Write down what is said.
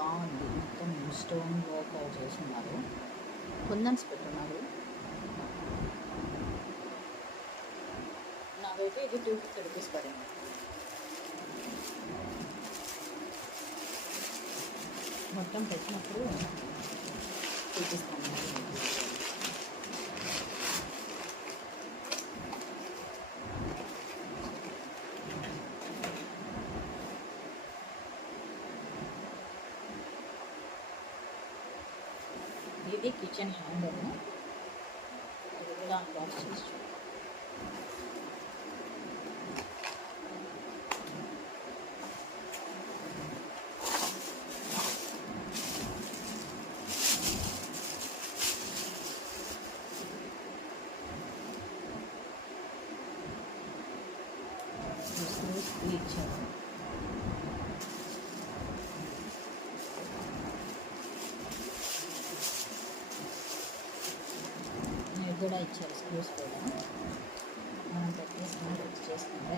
బాగుంది. మొత్తం stone work చేస్తున్నారు. కుందన్స్ పెట్టున్నారు. నాకైతే ఇది 250 రూపీస్ పడింది. మొత్తం పెట్టినప్పుడు చూపిస్తాను. ఇది కిచెన్ హ్యాంగర్. ఇది కూడా అన్బాక్స్ చేసి ఇచ్చారు. కూడా ఇచ్చారు స్క్రూస్ కూడా. మనం పెట్టేసుకుని చేసుకుంటే